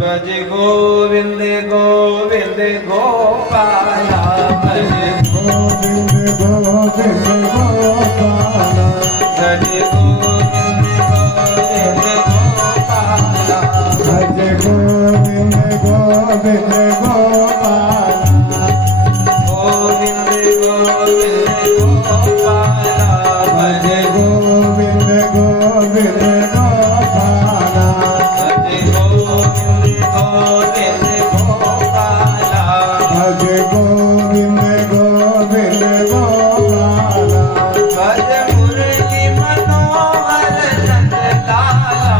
भज गोविंद गोविंद गोपाला भज गोविंद गोविंद गोपाला भज गोविंद गोविंद गोपाला भज गोविंद गोविंद गोपाला गोविंद गोविंद गोपाला भज गोविंद गोविंद गोपाला भज गोविंद गोविंद गोपाला भज गोविंद गोविंद गोपाला भज मुरली मनोहर नंद लाला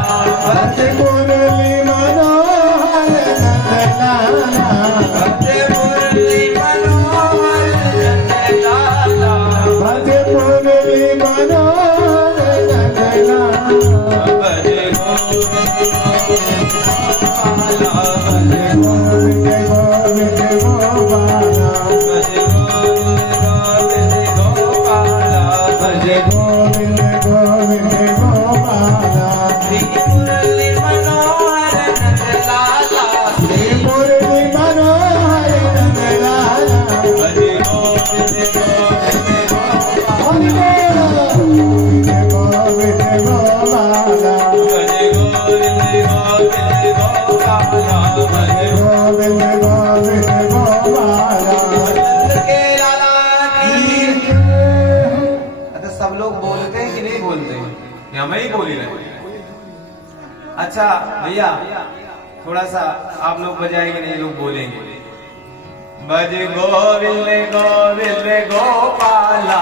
भज मुरली मनोहर नंदलाला भज मुरली मनोहर नंद लाला भज मुरली मनोहर नंदलाला भज गोविंद गोविंद गोपाला भज गोविंद गोविंद गोपाला भज गोविंद गोपाला भज गोविंद गोविंद गोपाला श्री मुरली मनोहर नंद लाला श्री मुरली मनोहर नंदलाला भज गोविंद गोविंद गोपाला गोविंद गोविंद गोपाला भज गोविंद गोविंद गोपाला भज गोविंद गोविंद गोपाला के लाला की अच्छा सब लोग बोलते हैं कि नहीं बोलते हैं या मैं ही बोल ही रहे अच्छा भैया थोड़ा सा आप लोग बजाएंगे नहीं लोग बोलेंगे भज गोविंद गोविंद गोपाला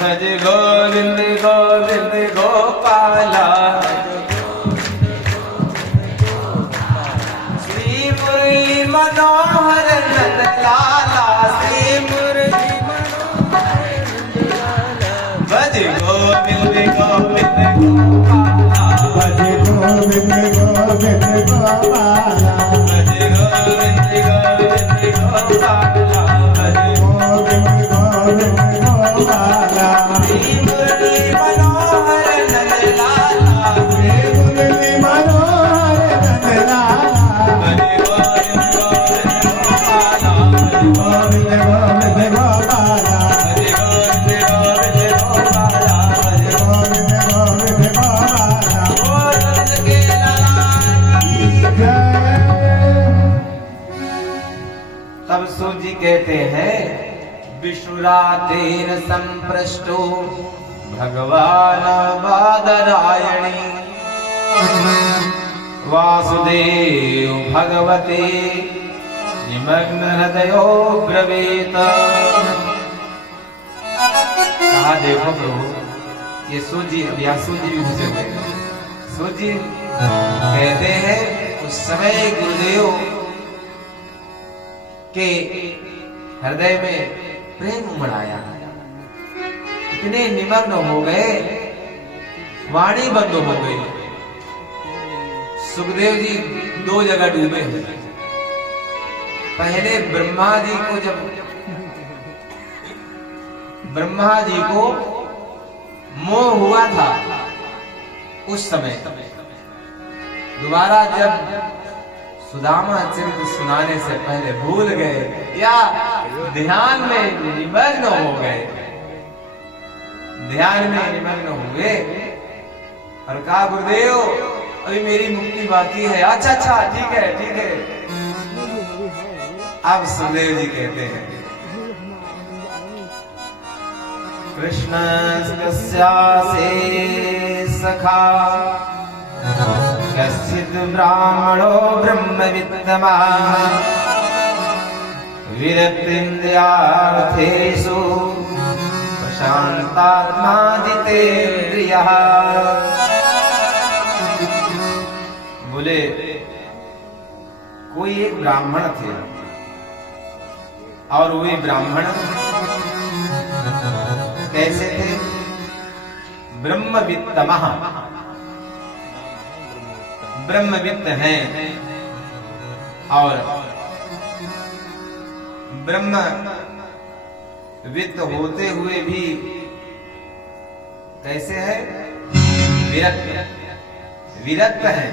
भज गोविंद गोविंद गोपाला श्री मुरली मनोहर नंद लाला श्री मुरली भज गोविंद गोविंद गोपाला भज गोविंद गोविंद गोपाला भज गोविंद गोविंद गोपाला भज गोविंद गोविंद गोपाला श्री मुरली मनोहर नंद लाला श्री मुरली मनोहर नंदलाला भज गोविंद गोविंद गोपाला गोविंद गोविंद गोपाला भज गोविंद गोविंद गोपाला भज गोविंद गोविंद गोपाला गोविंद के लाला जय तब सूर्य जी कहते हैं विष्णुरातेन संप्रष्टो भगवान बादरायणी वासुदेव भगवते निमग्न हृदयो ब्रवीत कहा देखो प्रभु ये सूर्य अब यहाँ सूर्य भी घुसे हुए हैं। सूर्य कहते हैं उस समय गुरुदेव के हृदय में प्रेम उमड़ आया इतने निमग्न हो गए वाणी बंद हो गई सुखदेव जी दो जगह डूबे हैं पहले ब्रह्मा जी को मोह हुआ था उस समय दोबारा जब सुदामा चरित्र सुनाने से पहले भूल गए या ध्यान में निमग्न हो गए ध्यान में निमग्न हुए और कहा गुरुदेव अभी मेरी मुक्ति बाकी है अच्छा अच्छा ठीक है अब सुखदेव जी कहते हैं कृष्ण से सखा कश्चित् ब्राह्मणो ब्रह्मविद्वान् विरक्तीन्द्रियार्थेषु प्रशान्तात्मा जितेन्द्रियः बोले कोई एक ब्राह्मण थे और वे ब्राह्मण कैसे थे ब्रह्मवित्तमः ब्रह्मवित्त हैं और ब्रह्म वित्त होते हुए भी कैसे है विरक्त विरक्त हैं,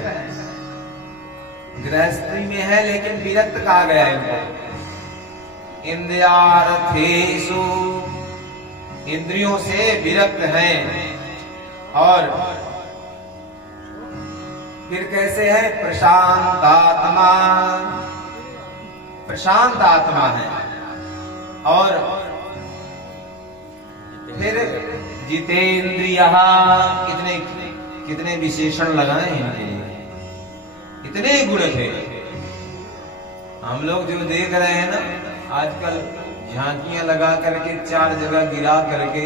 गृहस्थी में है लेकिन विरक्त कहा गया है इनको। इंद्रियार्थेषु, इंद्रियों से विरक्त हैं। और फिर कैसे है? प्रशांत आत्मा, प्रशांत आत्मा है। और फिर जितेंद्रिय, कितने कितने विशेषण लगाए इनके लिए, इतने गुण थे। हम लोग जो देख रहे हैं ना आजकल, झांकियां लगा करके 4 जगह गिरा करके,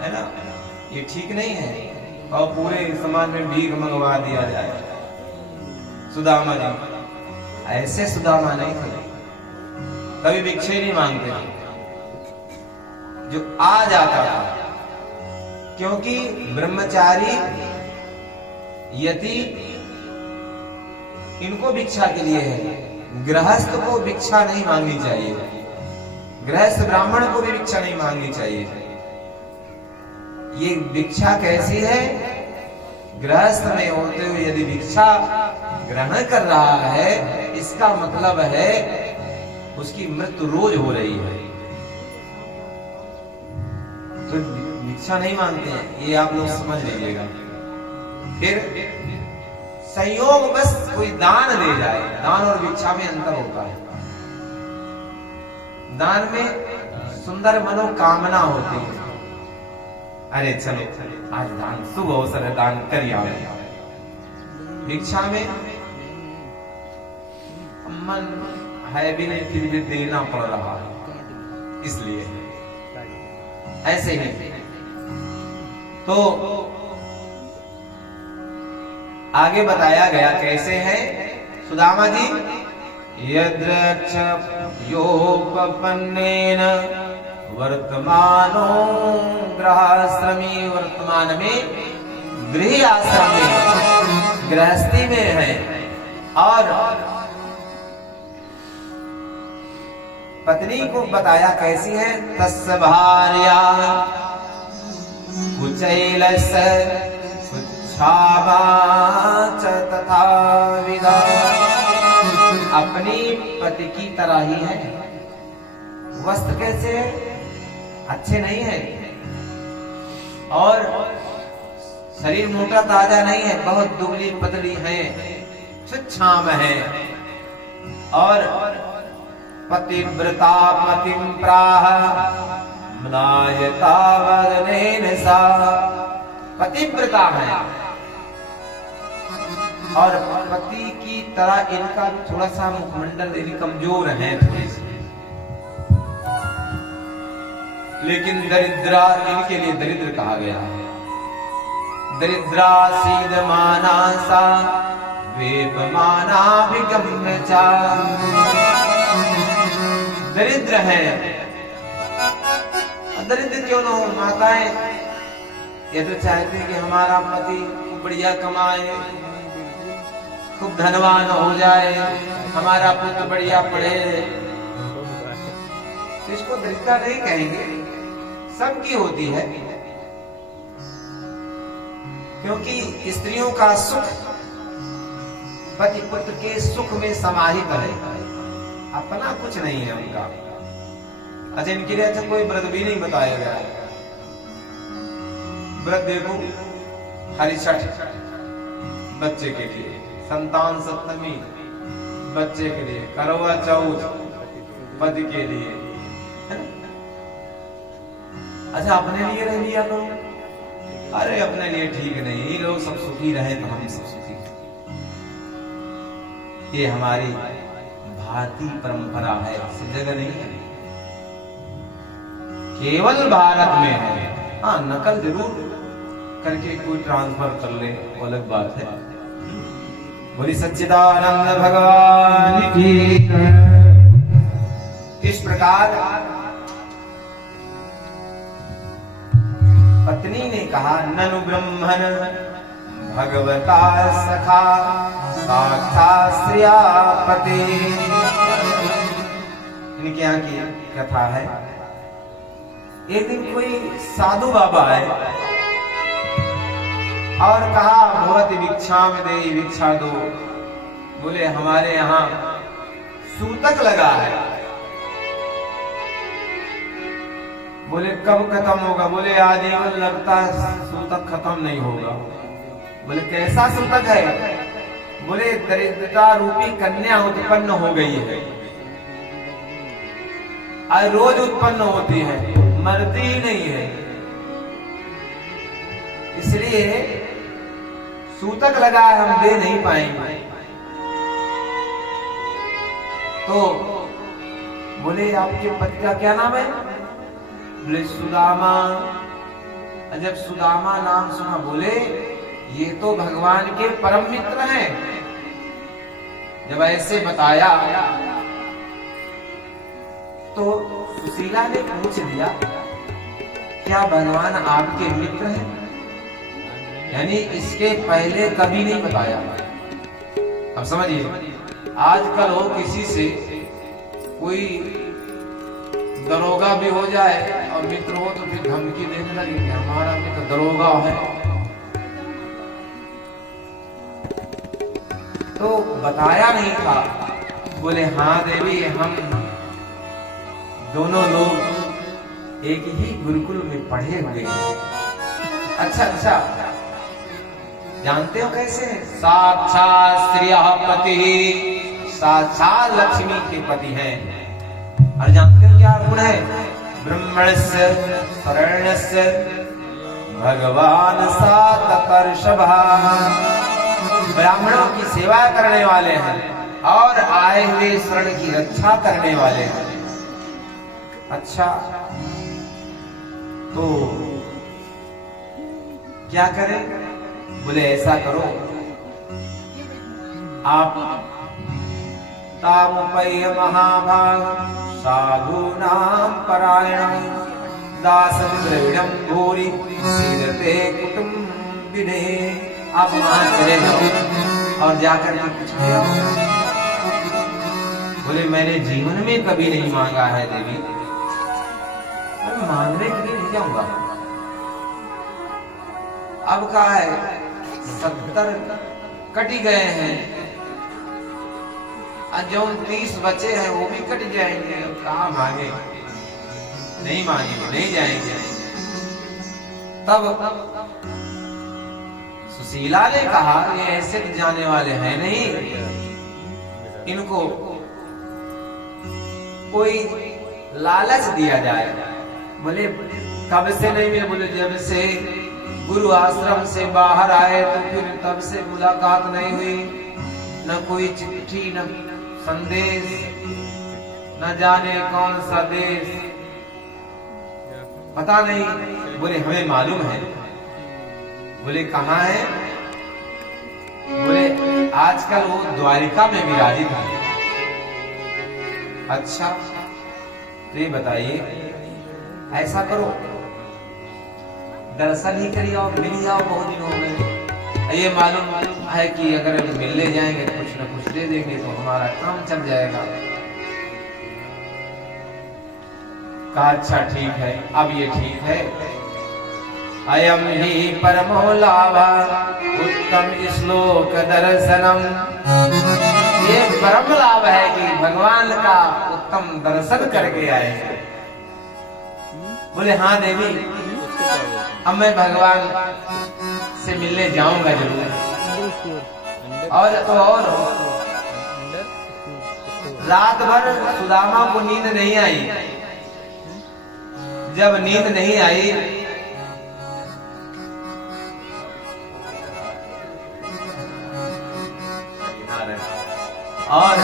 है ना, ये ठीक नहीं है। और पूरे समाज में भीख मंगवा दिया जाए। सुदामा जी ऐसे सुदामा नहीं थे, कभी भिक्षे नहीं मांगते, जो आ जाता था। क्योंकि ब्रह्मचारी यति इनको भिक्षा के लिए है, गृहस्थ को भिक्षा नहीं मांगनी चाहिए, गृहस्थ ब्राह्मण को भी भिक्षा नहीं मांगनी चाहिए। ये भिक्षा कैसी है? गृहस्थ में होते हुए यदि भिक्षा ग्रहण कर रहा है, इसका मतलब है उसकी मृत्यु रोज हो रही है, तो भिक्षा नहीं मांगते हैं, ये आप लोग समझ लीजिएगा। फिर संयोग बस कोई दान ले जाए, दान और भिक्षा में अंतर होता है। दान में सुंदर मनोकामना होती है, अरे चलो आज दान, शुभ अवसर है, दान कर आओ। भिक्षा में मन है भी नहीं, फिर भी देना पड़ रहा है, इसलिए ऐसे ही। तो आगे बताया गया कैसे है सुदामा जी। यद्रक्ष योपपन्नेन वर्तमानो गृहाश्रमी, वर्तमान में गृह आश्रम में, गृहस्थी में है। और पत्नी को बताया कैसी है। तस्य भार्या कुचैलस्य कुच्छावा च तथा विदा, अपनी पति की तरह ही है। वस्त्र कैसे है? अच्छे नहीं है, और शरीर मोटा ताजा नहीं है, बहुत दुबली पतली है, छुच्छाम है। और पतिव्रता पतिं प्राह मनायता वदनेन सा, पतिव्रता है और पति की तरह इनका थोड़ा सा मुखमंडल कमजोर है थोड़ी सी, लेकिन दरिद्रा, इनके लिए दरिद्र कहा गया है। दरिद्रा सीदमाना सा वेपमाना विगम्य चा, दरिद्र है। दरिद्र क्यों न हो माताएं, ये तो चाहते हैं कि हमारा पति खूब बढ़िया कमाए, खूब धनवान हो जाए, हमारा पुत्र बढ़िया पढ़े। इसको दरिद्रता नहीं कहेंगे, सबकी होती है, क्योंकि स्त्रियों का सुख पति पुत्र के सुख में समाहित है, अपना कुछ नहीं है उनका। अच्छा, इनके लिए अच्छा कोई व्रत भी नहीं बताया गया। व्रत देखो, हरिछठ बच्चे के लिए, संतान सप्तमी बच्चे के लिए, करवा चौथ पति के लिए, अच्छा अपने लिए रह लिया तो, अरे अपने लिए ठीक नहीं, ये लोग सब सुखी रहे तो हम सब सुखी। ये हमारी भारतीय परंपरा है, सब जगह नहीं है, केवल भारत में है। हाँ, नकल जरूर करके कोई ट्रांसफर कर ले, वो अलग बात है। बोली सच्चिदानंद भगवान की। इस प्रकार पत्नी ने कहा, ननु ब्रह्मन भगवता सखा साक्षात् श्रियापते। इनके यहाँ की कथा है। एक दिन कोई साधु बाबा आए और कहा भवति भिक्षाम देहि भिक्षा दो। बोले हमारे यहाँ सूतक लगा है। बोले कब खत्म होगा? बोले आजीवन लगता है सूतक खत्म नहीं होगा। बोले कैसा सूतक है? बोले दरिद्रता रूपी कन्या उत्पन्न हो गई है और रोज उत्पन्न होती है, मरती ही नहीं है, इसलिए सूतक लगा है, हम दे नहीं पाएंगे। तो बोले आपके पति का क्या नाम है? बोले सुदामा। जब सुदामा नाम सुना बोले ये तो भगवान के परम मित्र हैं। जब ऐसे बताया तो सुशीला ने पूछ दिया क्या भगवान आपके मित्र हैं? यानी इसके पहले कभी नहीं बताया। अब समझिए, आजकल हो किसी से कोई दरोगा भी हो जाए और मित्र हो तो फिर धमकी देने लगे कि हमारा मित्र दरोगा है। तो बताया नहीं था। बोले हाँ देवी, हम दोनों लोग एक ही गुरुकुल में पढ़े हुए हैं। अच्छा, जानते हो कैसे? साक्षात श्रियः पति, साक्षात लक्ष्मी के पति हैं। और जानते हो क्या गुण है? ब्रह्मणस्य शरणस्य भगवान सातकर्षभा। ब्राह्मणों की सेवा करने वाले हैं और आए हुए शरण की रक्षा करने वाले हैं। अच्छा, तो क्या करें? बोले ऐसा करो, आप तामुपय्य महाभाग साधूनां परायणं दासं द्रविणं भूरि सीदते कुटुम्बिने। आप वहां चले जाओ और जाकर के कुछ ले आओ। बोले मैंने जीवन में कभी नहीं मांगा है देवी, मैं मांगने के लिए नहीं जाऊंगा। अब कहा है 70 कटी गए हैं, जो 30 बचे हैं वो भी कट जाएंगे। कहा मांगे? नहीं मांगेंगे, नहीं जाएंगे। तब सुशीला ने कहा ये ऐसे जाने वाले हैं नहीं, इनको कोई लालच दिया जाए। बोले कब से नहीं मिले? बोले जब से गुरु आश्रम से बाहर आए तो फिर तब से मुलाकात नहीं हुई, न कोई चिट्ठी न संदेश, न जाने कौन सा देश, पता नहीं। बोले हमें मालूम है। बोले कहाँ है? बोले आजकल वो द्वारिका में विराजित है। अच्छा, तो ये बताइए, ऐसा करो दर्शन ही करिए और मिल जाओ, बहुत दिन हो गए। ये मालूम है कि अगर मिलने जाएंगे तो कुछ न कुछ दे देंगे तो हमारा काम चल जाएगा। कहा अच्छा ठीक है, अब ये ठीक है। अयम ही परमो लाभा उत्तम श्लोक दर्शनम। ये परम लाभ है कि भगवान का उत्तम दर्शन करके आए। बोले हाँ देवी, अब मैं भगवान से मिलने जाऊंगा जरूर। और रात भर सुदामा को नींद नहीं आई। जब नींद नहीं आई और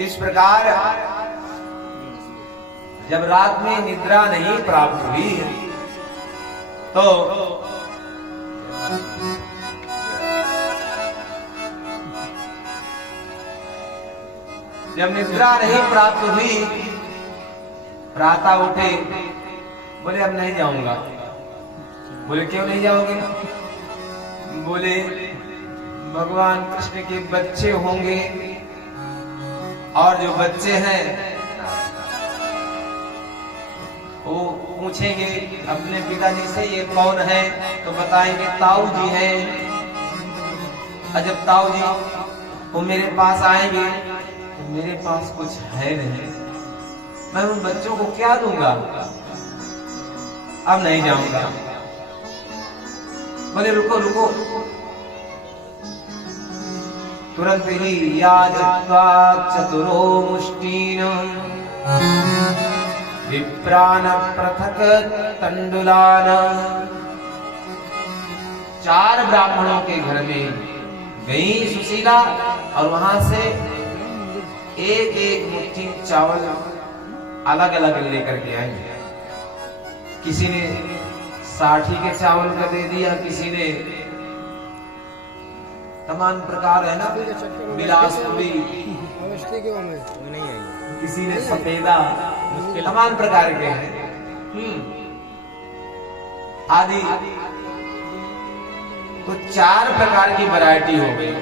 इस प्रकार जब रात में निद्रा नहीं प्राप्त हुई तो जब निद्रा नहीं प्राप्त हुई, प्रातः उठे, बोले अब नहीं जाऊंगा। बोले क्यों नहीं जाओगे? बोले भगवान कृष्ण के बच्चे होंगे और जो बच्चे हैं वो पूछेंगे अपने पिताजी से ये कौन है, तो बताएंगे ताऊ जी है। और जब ताऊ जी वो मेरे पास आएंगे तो मेरे पास कुछ है नहीं, मैं उन बच्चों को क्या दूंगा, अब नहीं जाऊंगा। बोले रुको रुको, तुरंत ही याजत्वा चतुरो मुष्टीन विप्रान पृथक तंडुलान। 4 ब्राह्मणों के घर में गई सुशीला और वहां से एक एक मुट्ठी चावल अलग अलग लेकर के आई। किसी ने 60 के चावल का दे दिया, किसी ने तमाम प्रकार है ना बिलासपुरी, किसी ने सफेदा, तमाम प्रकार के हैं आदि। तो 4 प्रकार की वैरायटी हो गई।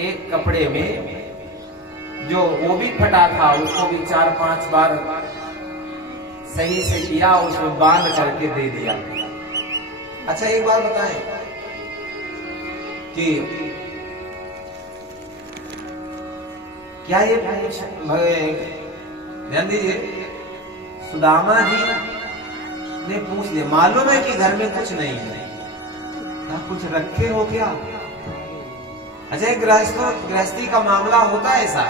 एक कपड़े में जो वो भी फटा था उसको भी 4-5 बार सही से किया, उसमें बांध करके दे दिया। अच्छा एक बार बताएं कि क्या ये ध्यान दीजिए, सुदामा जी ने पूछ लिया, मालूम है कि घर में कुछ नहीं है, क्या कुछ रखे हो क्या? अच्छा गृहस्थी का मामला होता है ऐसा,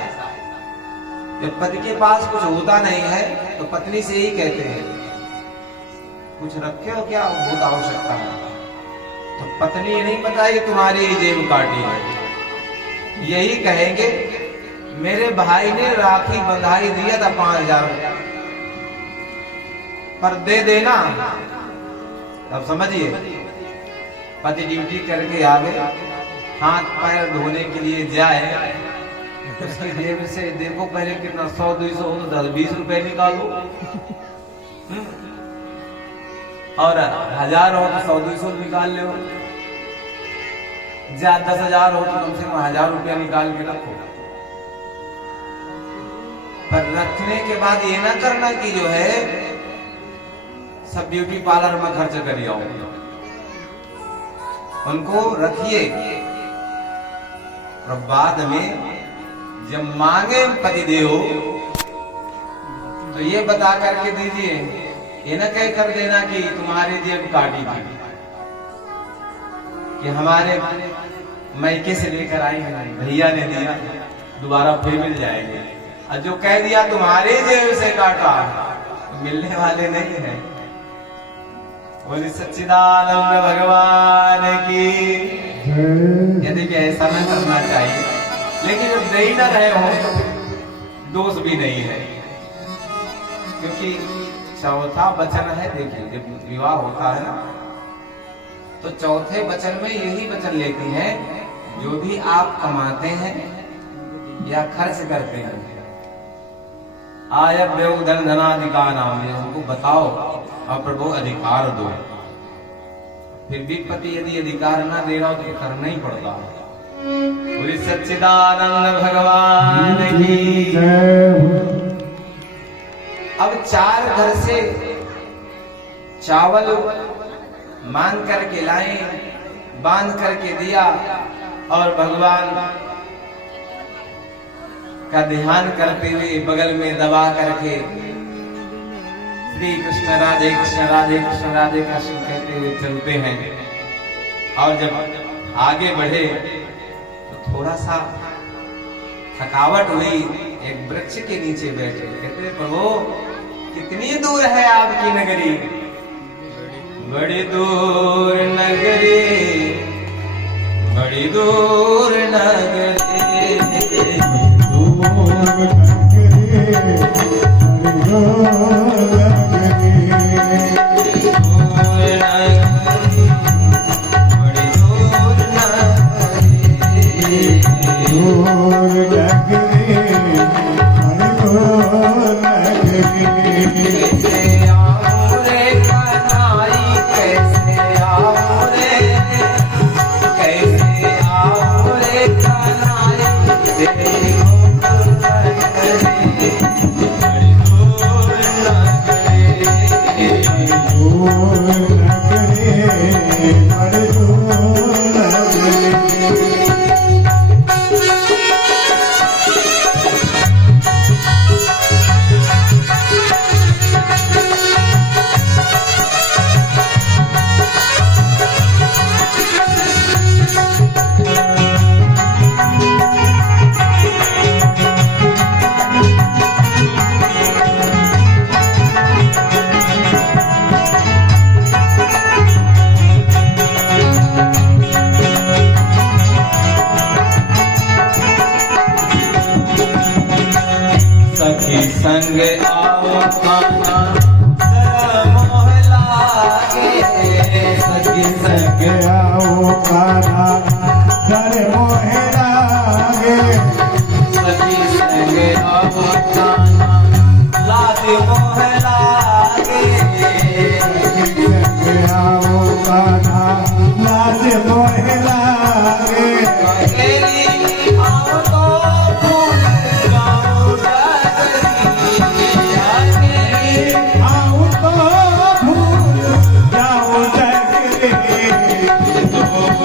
जब पति के पास कुछ होता नहीं है तो पत्नी से ही कहते हैं कुछ रखे हो क्या, बहुत आवश्यकता है। तो पत्नी नहीं बताएगी तुम्हारी जेब काटी है, यही कहेंगे मेरे भाई ने राखी बंधाई दिया था 5000 पर दे देना। अब समझिए, पति ड्यूटी करके आ गए, हाथ पैर धोने के लिए जाए, उसकी जेब से देखो पहले कितना 100-200 हो तो 10-20 रुपए निकालो, और 1000 हो तो 100-200 निकाल लो, ज्यादा 10,000 हो तो कम से कम 1000 रुपया निकाल के रखो। पर रखने के बाद ये ना करना कि जो है सब ब्यूटी पार्लर में खर्च करिए, उनको रखिए और बाद में जब मांगे पति देव तो ये बता करके दीजिए, ये ना कह कर देना कि तुम्हारी जेब काटी थी, कि हमारे मैके से लेकर आई है, भैया ने दिया, दोबारा फिर मिल जाएंगे। और जो कह दिया तुम्हारे जेब से काटा तो मिलने वाले नहीं है। बोली सच्चिदानंद भगवान की। यदि कि ऐसा न करना चाहिए, लेकिन जब दे ही न रहे हो तो दोष भी नहीं है, क्योंकि चौथा वचन है। देखिए जब विवाह होता है ना तो चौथे वचन में यही वचन लेती है, जो भी आप कमाते हैं या खर्च करते हैं, आय व्यय धन धनाधिकार नाम है, हमको बताओ और प्रभु अधिकार दो। फिर भी पति यदि अधिकार ना दे रहा हो तो करना ही पड़ता है। पूरी सच्चिदानंद भगवान की। अब 4 घर से चावल मांग करके लाए, बांध करके दिया और भगवान का ध्यान करते हुए बगल में दबा करके श्री कृष्ण राधे कृष्ण राधे कृष्ण राधे कृष्ण कहते हुए चलते हैं। और जब आगे बढ़े तो थोड़ा सा थकावट हुई, एक वृक्ष के नीचे बैठे, कहते प्रभु कितनी दूर है आपकी नगरी? बड़ी दूर नगरी, बड़ी दूर नगरी, दूर नगरी बड़ी दूर नगरी सखी संग आओ खाना जरा मोह लागे सखी संग आओ खाना घर मोहे लागे सखी संग आओ खाना लागे मोह लागे आओ खाना लाज मोहे लागे अकेली आओ तो भूल जाओ डगरी अकेली आओ तो भूल जाओ डगरी दूर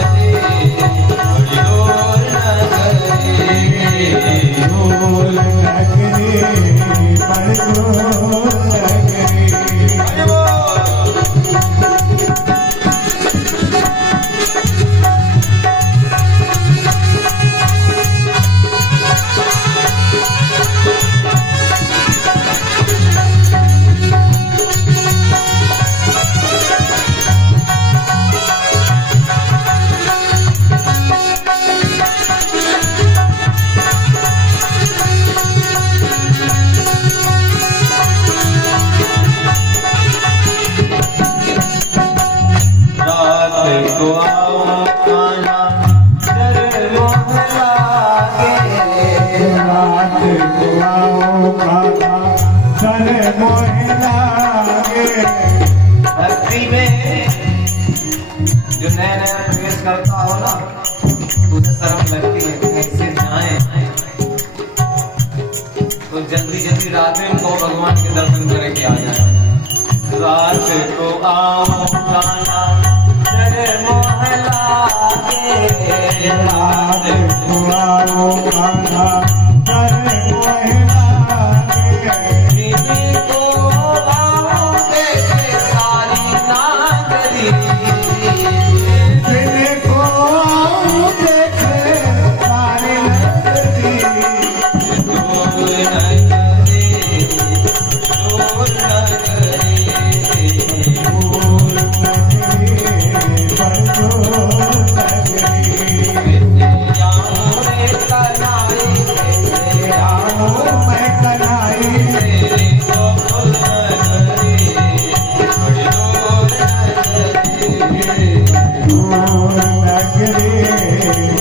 नगरी बड़ी दूर नगरी दूर नगरी बड़ी दूर नगरी रात को आओ खाना डर मोह लागे रात को आओ खाना घर मोहे लागे धरती में जो नया नया प्रवेश करता हो ना उसे शर्म लगती है कैसे जाए तो जल्दी जल्दी रात में उनको भगवान के दर्शन करके आ जाए रात को आओ खाना डर मोह लागे रात को आओ खाना घर मोहे लागे किन्हीं को आओ देखे सारी नागरी दिन को आओ देखे सारी नगरी दूर नगरी दूर नगरी दूर नगरी बड़ी दूर नगरी जाऊं रे कनाई कैसे आओ मैं कनाई तेरी दूर नगरी बड़ी दूर नगरी दूर नगरी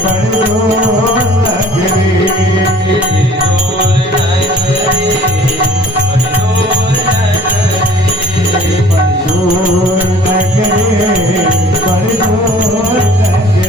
बड़ी दूर नगरी दूर नगरी बड़ी दूर नगरी दूर नगरी बड़ी दूर नगरी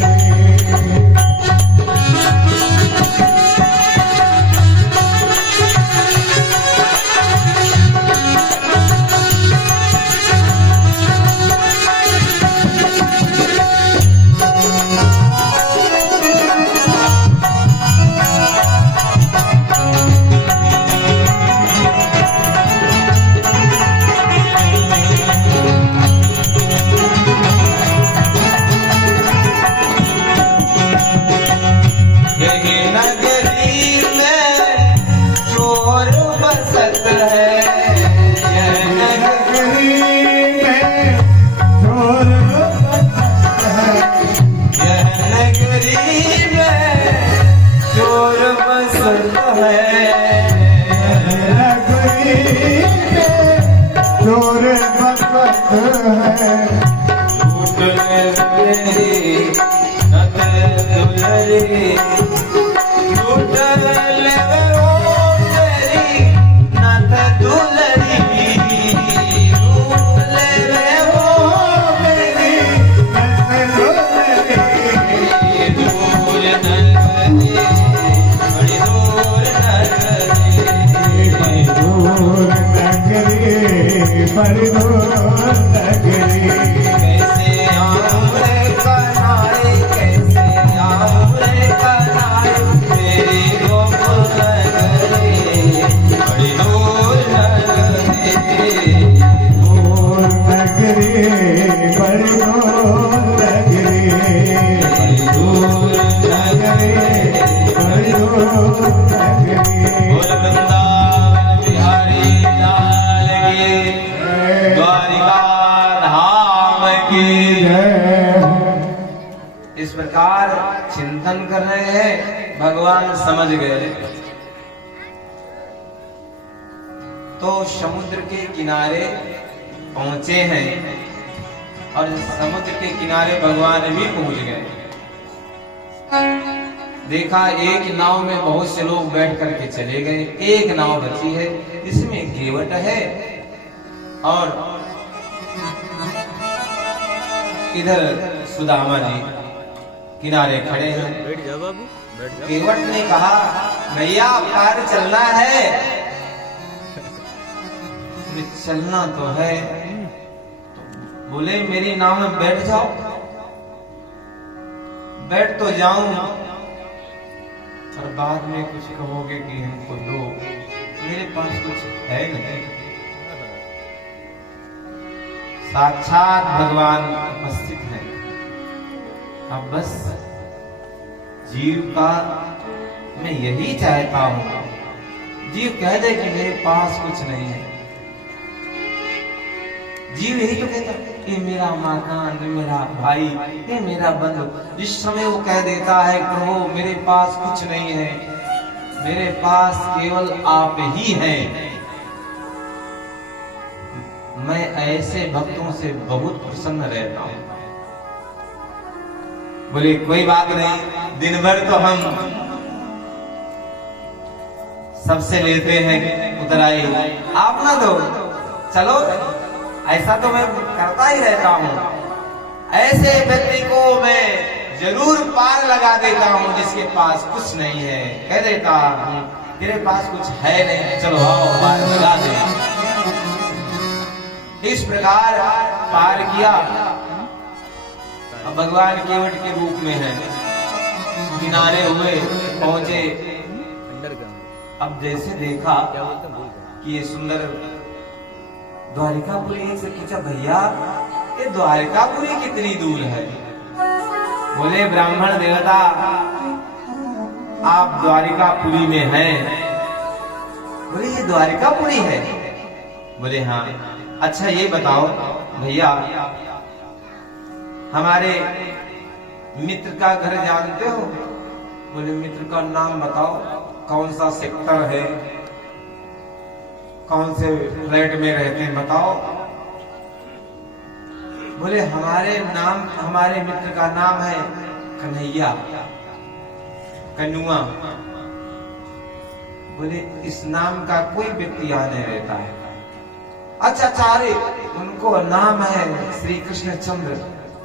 यही नगरी में चोर बसत है यह नगरी नगरी में चोर बसत है यह नगरी में चोर बसत है नगरी में चोर बसत है लूट ले मेरी नत दुलरी लूट ले ओ मेरी नत दुलरी लूट ले ओ मेरी दूर नगरी बड़ी दूर नगरी दूर नगरी बड़ी दूर नगरी। कैसे आऊं रे कन्हाई, कैसे आऊं रे कन्हाई, तेरी गोकुल नगरी बड़ी दूर नगरी। दूर नगरी बड़ी दूर नगरी, बड़ी दूर नगरी बड़ी दूर नगरी। बोल वृंदावन बिहारी लाल की, द्वारिका धाम की। जय। इस प्रकार चिंतन कर रहे हैं, भगवान समझ गए। तो समुद्र के किनारे पहुंचे हैं और समुद्र के किनारे भगवान भी पहुंच गए। देखा एक नाव में बहुत से लोग बैठ करके चले गए, एक नाव बची है, इसमें केवट है और इधर सुदामा जी किनारे खड़े हैं। बैठ जाओ बाबू, बैठ जाओ। केवट ने कहा, भैया पार चलना है। बोले, चलना तो है। बोले मेरी नाव में बैठ जाओ। बैठ तो जाऊं और बाद में कुछ कहोगे कि हमको दो, मेरे पास कुछ है नहीं। साक्षात भगवान उपस्थित है। अब बस जीव का मैं यही चाहता हूं, जीव कह दे कि मेरे पास कुछ नहीं है। जीव यही तो कहता, ये मेरा मकान, ये मेरा भाई, ये मेरा बंधु। इस समय वो कह देता है, प्रभु मेरे पास कुछ नहीं है, मेरे पास केवल आप ही हैं। मैं ऐसे भक्तों से बहुत प्रसन्न रहता हूं। बोले कोई बात नहीं, दिन भर तो हम सबसे लेते हैं उतराई, आप ना दो, चलो। ऐसा तो मैं करता ही रहता हूं। ऐसे व्यक्ति को मैं जरूर पार लगा देता हूं जिसके पास कुछ नहीं है। कह देता हूं तेरे पास कुछ है नहीं, चलो आओ पार लगा दे। इस प्रकार पार किया। अब भगवान केवट के रूप में है, किनारे हुए पहुंचे। अंडर का अब जैसे देखा क्या बोलते हैं, भूल गए। कि ये सुंदर द्वारिकापुरी, से पूछा भैया ये द्वारिकापुरी कितनी दूर है? बोले ब्राह्मण देवता आप द्वारिकापुरी में हैं। बोले ये द्वारिकापुरी है? बोले हाँ। अच्छा ये बताओ भैया, हमारे मित्र का घर जानते हो? बोले मित्र का नाम बताओ, कौन सा सेक्टर है, कौन से फ्लैट में रहते हैं बताओ। बोले हमारे मित्र का नाम है कन्हैया, कन्नुआ। बोले इस नाम का कोई व्यक्ति यहाँ नहीं रहता है। अच्छा अरे उनको नाम है श्री कृष्ण चंद्र।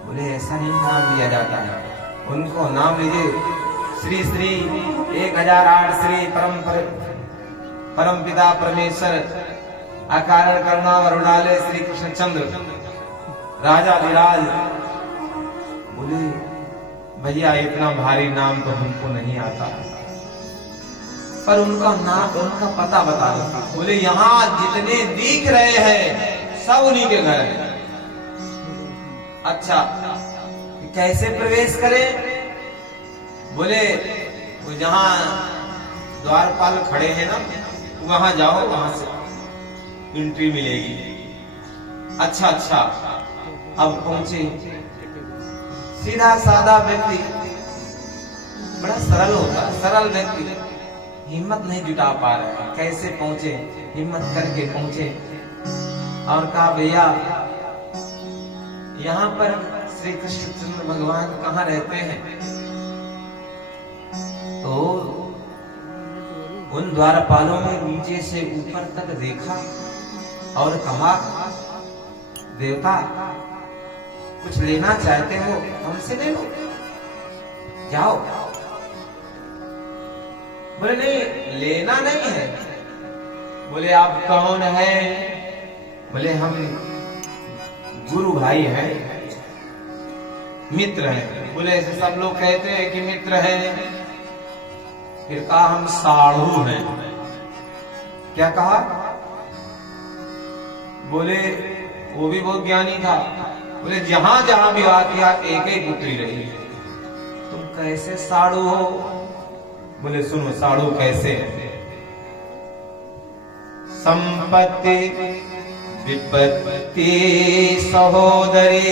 बोले ऐसा नहीं नाम लिया जाता है, उनको नाम लीजिए श्री श्री 1008 श्री परम पिता परमेश्वर अकारण करुणा वरुणालय श्री कृष्ण चंद्र राजा विराज। बोले भैया इतना भारी नाम तो हमको नहीं आता, पर उनका नाम उनका पता बता दो। बोले यहाँ जितने दिख रहे हैं सब उन्हीं के घर है। अच्छा कैसे प्रवेश करें? बोले वो जहाँ द्वारपाल खड़े हैं ना, वहां जाओ, वहां से एंट्री मिलेगी। अच्छा अब पहुंचे। सीधा साधा व्यक्ति, बड़ा सरल होता है, सरल व्यक्ति हिम्मत नहीं जुटा पा रहे, कैसे पहुंचे? हिम्मत करके पहुंचे और कहा भैया यहाँ पर श्री कृष्णचंद्र भगवान कहाँ रहते हैं? तो उन द्वारपालों ने नीचे से ऊपर तक देखा और कहा देवता कुछ लेना चाहते हो हमसे ले लो, जाओ। बोले नहीं लेना नहीं है। बोले आप कौन है? बोले हम गुरु भाई हैं, मित्र हैं। बोले ऐसे सब लोग कहते हैं कि मित्र हैं। फिर कहा हम साधु हैं। क्या कहा? बोले वो भी बहुत ज्ञानी था। बोले जहां जहां विवाह किया एक ही पुत्री रही। तुम कैसे साधु हो? बोले सुनो साधु कैसे है। संपत्ति विपत्ति सहोदरी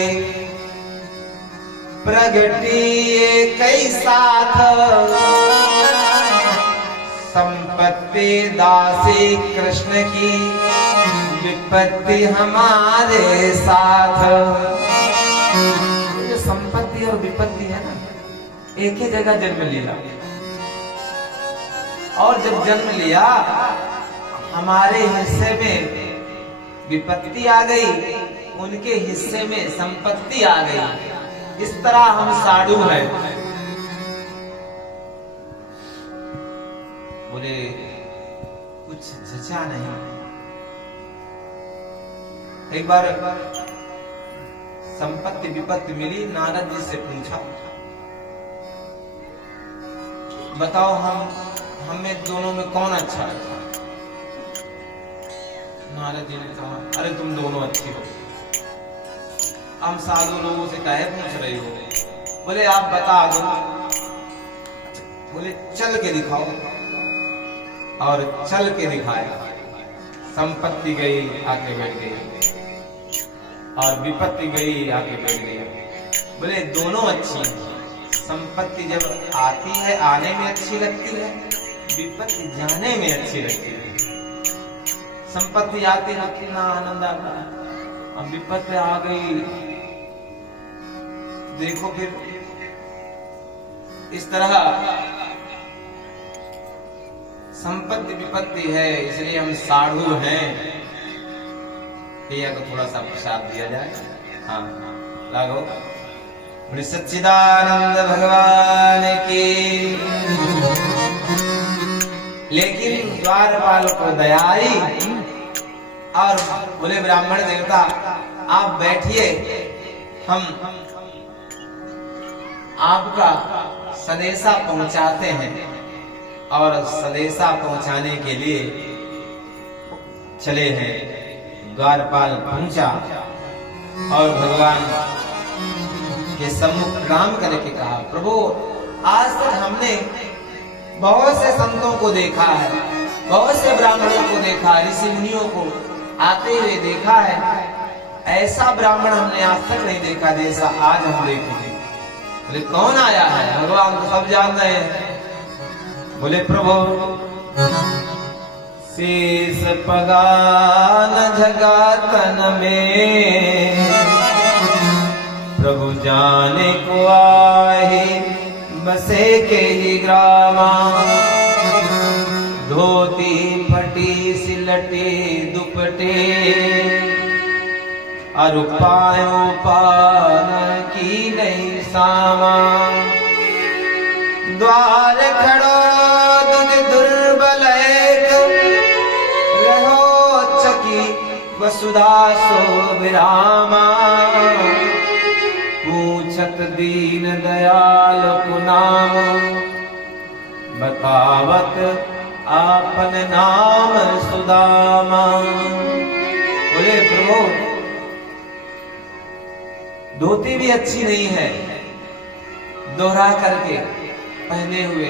प्रगति कई साथ, संपत्ति दासी कृष्ण की विपत्ति हमारे साथ। जो संपत्ति और विपत्ति है ना, एक ही जगह जन्म लिया, और जब जन्म लिया हमारे हिस्से में विपत्ति आ गई, उनके हिस्से में संपत्ति आ गई। इस तरह हम साधु हैं। बोले कुछ जचा नहीं। एक बार संपत्ति विपत्ति मिली, नारद जी से पूछा बताओ हम में दोनों में कौन अच्छा है? नारद जी ने कहा अरे तुम दोनों अच्छी हो, हम साधु लोगों से काहे पूछ रही हो? बोले आप बता दो। बोले चल के दिखाओ। और चल के दिखाया। संपत्ति गई आके बैठ गई, और विपत्ति गई आके बैठ गई। बोले दोनों अच्छी हैं। संपत्ति जब आती है आने में अच्छी लगती है, विपत्ति जाने में अच्छी लगती है। संपत्ति आती ना कितना आनंद आता है, अब विपत्ति आ गई देखो फिर। इस तरह संपत्ति विपत्ति है, इसलिए हम साधु हैं। भैया को थोड़ा सा प्रसाद दिया जाए। हाँ लागो। बोले सच्चिदानंद भगवान की। लेकिन द्वारपाल को दया आई और बोले ब्राह्मण देवता आप बैठिए, हम आपका संदेशा पहुंचाते हैं। और संदेशा पहुंचाने के लिए चले हैं। द्वारपाल पहुंचा और भगवान के सम्मुख प्रणाम करके कहा प्रभु आज तक हमने बहुत से संतों को देखा है, बहुत से ब्राह्मणों को देखा, ऋषि मुनियों को आते हुए देखा है, ऐसा ब्राह्मण हमने आज तक नहीं देखा जैसा आज हम देखेंगे। बोले कौन आया है? भगवान तो सब जान रहे हैं। बोले प्रभु शेष पगान जगातन में, प्रभु जाने को आए बसे के ही ग्रामा। धोती फटी सिलटे दुपटे, और पायों पान की नहीं सामा। द्वार खड़ो दुज दुर्बल एक, रहो चकी वसुधा सो विरामा। पूछत दीन दयाल पुनाम, बतावत आपन नाम सुदामा। बोले प्रभु धोती भी अच्छी नहीं है, दोहरा करके पहने हुए,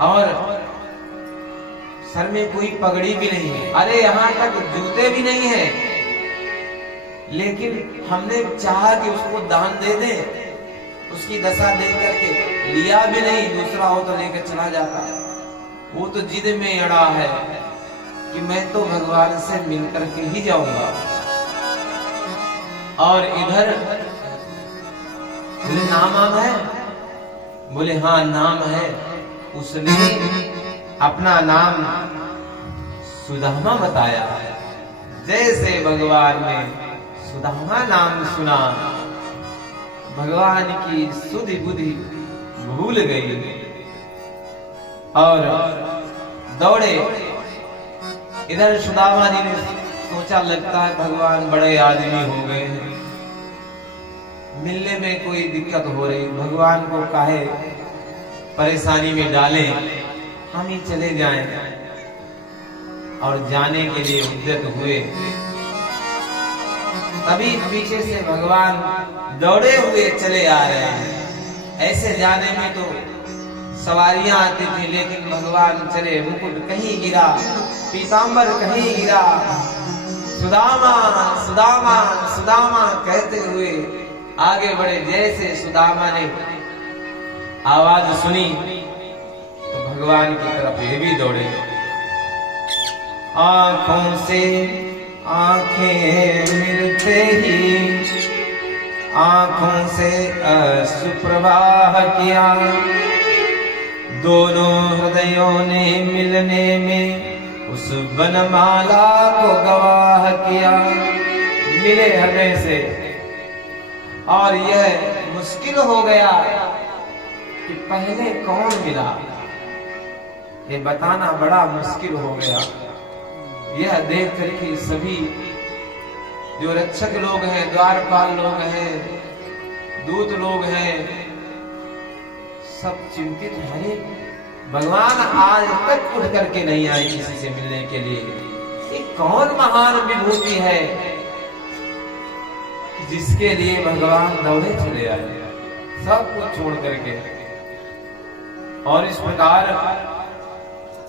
और सर में कोई पगड़ी भी नहीं है, अरे यहाँ तक जूते भी नहीं है। लेकिन हमने चाहा कि उसको दान दे दें, उसकी दशा देख करके लिया भी नहीं, दूसरा हो तो लेकर चला जाता। वो तो जिद में अड़ा है कि मैं तो भगवान से मिल करके ही जाऊंगा। और इधर बोले नाम आम है? बोले हाँ नाम है। उसने अपना नाम सुदामा बताया। जैसे भगवान ने सुदामा नाम सुना, भगवान की सुधि बुद्धि भूल गई और दौड़े। इधर सुदामा जी ने सोचा लगता है भगवान बड़े आदमी हो गए हैं, मिलने में कोई दिक्कत हो रही, भगवान को काहे परेशानी में डालें, हम ही चले जाएं। और जाने के लिए उद्यत हुए, तभी पीछे से भगवान दौड़े हुए चले आ रहे हैं। ऐसे जाने में तो सवारियां आती थी, लेकिन भगवान चले, मुकुट कहीं गिरा, पीतांबर कहीं गिरा, सुदामा सुदामा सुदामा कहते हुए आगे बढ़े। जैसे सुदामा ने आवाज सुनी तो भगवान की तरफ ये भी दौड़े। आंखों से आंखें मिलते ही आंखों से अश्रु प्रवाह किया, दोनों हृदयों ने मिलने में उस वनमाला को गवाह किया। मिले हृदय से, और यह मुश्किल हो गया कि पहले कौन मिला, ये बताना बड़ा मुश्किल हो गया। यह देख करके सभी जो रक्षक लोग हैं, द्वारपाल लोग हैं, दूत लोग हैं, सब चिंतित हैं। भगवान आज तक उठ करके नहीं आए किसी से मिलने के लिए। ये कौन महान विभूति है जिसके लिए भगवान दौड़े चले आए, सब कुछ छोड़ करके। और इस प्रकार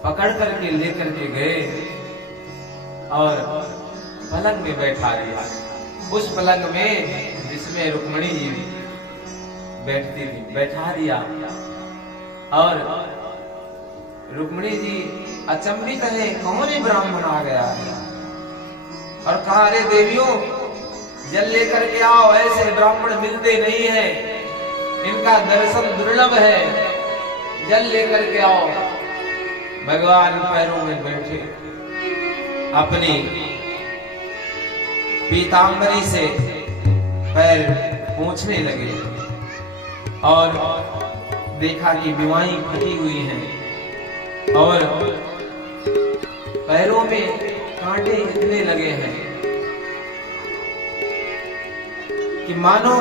पकड़ करके लेकर के गए और पलंग में बैठा दिया। उस पलंग में जिसमें रुक्मिणी जी बैठती थी, बैठा दिया। और रुक्मिणी जी अचंभित है, कौन ही ब्राह्मण आ गया है, और कहा, अरे देवियों जल लेकर के आओ, ऐसे ब्राह्मण मिलते नहीं है, इनका दर्शन दुर्लभ है, जल लेकर के आओ। भगवान पैरों में बैठे, अपनी पीतांबरी से पैर पोंछने लगे और देखा कि बिवाई फटी हुई हैं और पैरों में कांटे इतने लगे हैं कि मानो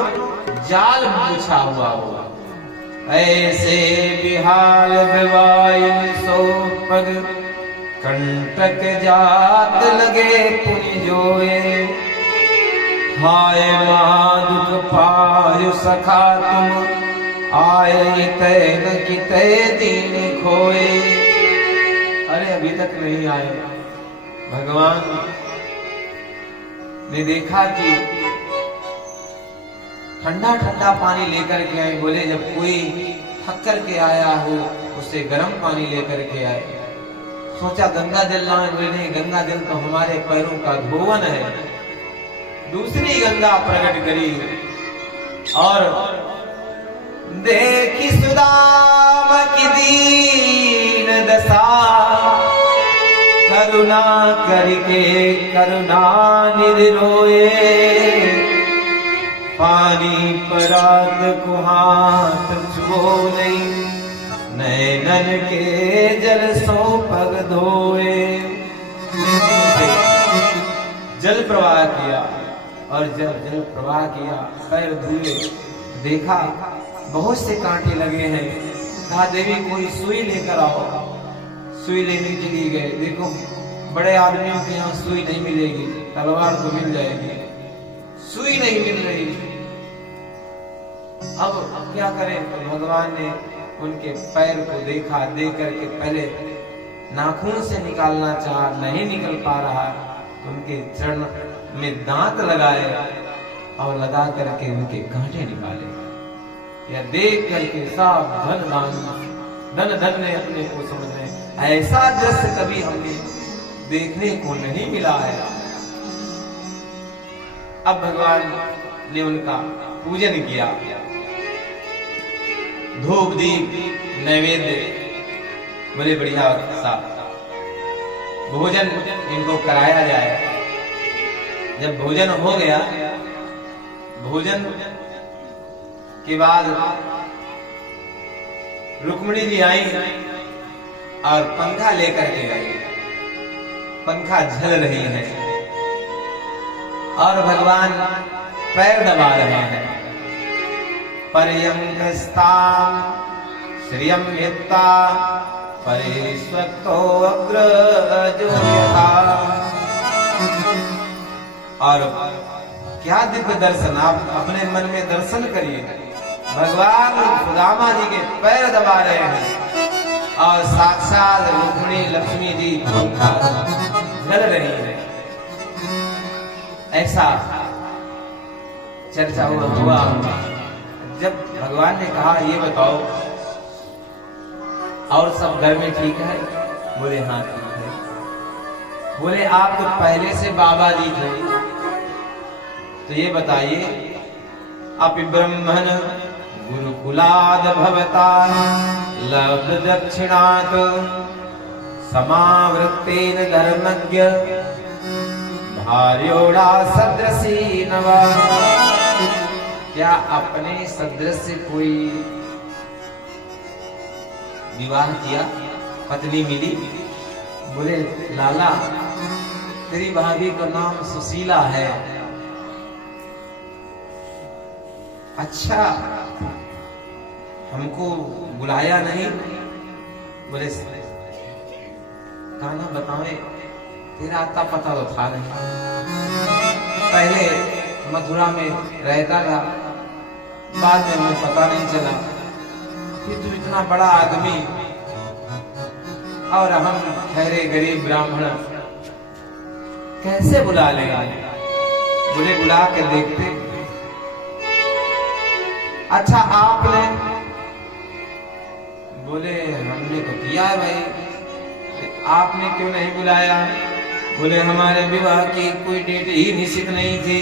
जाल बिछा हुआ होगा। ऐसे बिहाल बिवाई सो पग, कंटक जात लगे पुनि जोए, हाय मादुक पायु सखा तुम, आए तैन की तय दीन खोए। अरे अभी तक नहीं आए। भगवान ने देखा कि ठंडा ठंडा पानी लेकर के आए। बोले जब कोई थक कर के आया हो उससे गर्म पानी लेकर के आए। सोचा गंगा जल लाए, बोले नहीं, गंगा जल तो हमारे पैरों का धोवन है। दूसरी गंगा प्रकट करी और देखी सुदामा की दीन दशा, करुणा करके करुणा निधि रोए, पानी परात को हाथ छुओ नहीं, नैनन के जल सो पग धोए। जल प्रवाह किया और जब जल प्रवाह किया पैर धुए, देखा बहुत से कांटे लगे हैं। कहा देवी कोई सुई लेकर आओ। सुई लेने के लिए गए, देखो बड़े आदमियों के यहाँ सुई नहीं मिलेगी, तलवार तो मिल जाएगी, सुई नहीं मिल रही। अब क्या करें? तो भगवान ने उनके पैर को देखा, देख करके पहले नाखून से निकालना चाहा, नहीं निकल पा रहा, उनके चरण में दांत लगाए और लगा करके उनके कांटे निकाले। यह देख करके सब धन धन ने अपने को समझ रहे, ऐसा दृश्य कभी हमने देखने को नहीं मिला है। अब भगवान ने उनका पूजन किया, धूप दीप नैवेद्य, बोले बढ़िया सा भोजन इनको कराया जाए। जब भोजन हो गया, भोजन के बाद रुक्मिणी जी आई और पंखा लेकर के आई। पंखा झल रही है, और भगवान पैर दबा रहे हैं। पर्यंकस्तां श्रियं यत्ता परिष्वक्तो अग्रजो यथा। और क्या दिव्य दर्शन, आप अपने मन में दर्शन करिए। भगवान सुदामा जी के पैर दबा रहे हैं और साक्षात रुक्मिणी लक्ष्मी जी चल रही है। ऐसा चर्चा हुआ। जब भगवान ने कहा ये बताओ और सब घर में ठीक है? बोले हाँ ठीक है। बोले आप तो पहले से बाबा जी थे, तो ये बताइए अपि ब्रह्मण गुरुकुलाद भवता लब्ध दक्षिणात् समावृत्तेन धर्मज्ञ भार्योड़ा सदृशी नवा। क्या अपने सदृश कोई विवाह किया, पत्नी मिली? बोले लाला तेरी भाभी का नाम सुशीला है। अच्छा हमको बुलाया नहीं? बोले गाना बतावे, तेरा आता पता तो था नहीं। पहले मथुरा में रहता था, बाद में हमें पता नहीं चला। फिर तू इतना बड़ा आदमी और हम ठहरे गरीब ब्राह्मण, कैसे बुला लेगा? बोले बुला के देखते। अच्छा आपने? बोले हमने तो किया है भाई, आपने क्यों नहीं बुलाया? बोले हमारे विवाह की कोई डेट ही निश्चित नहीं थी,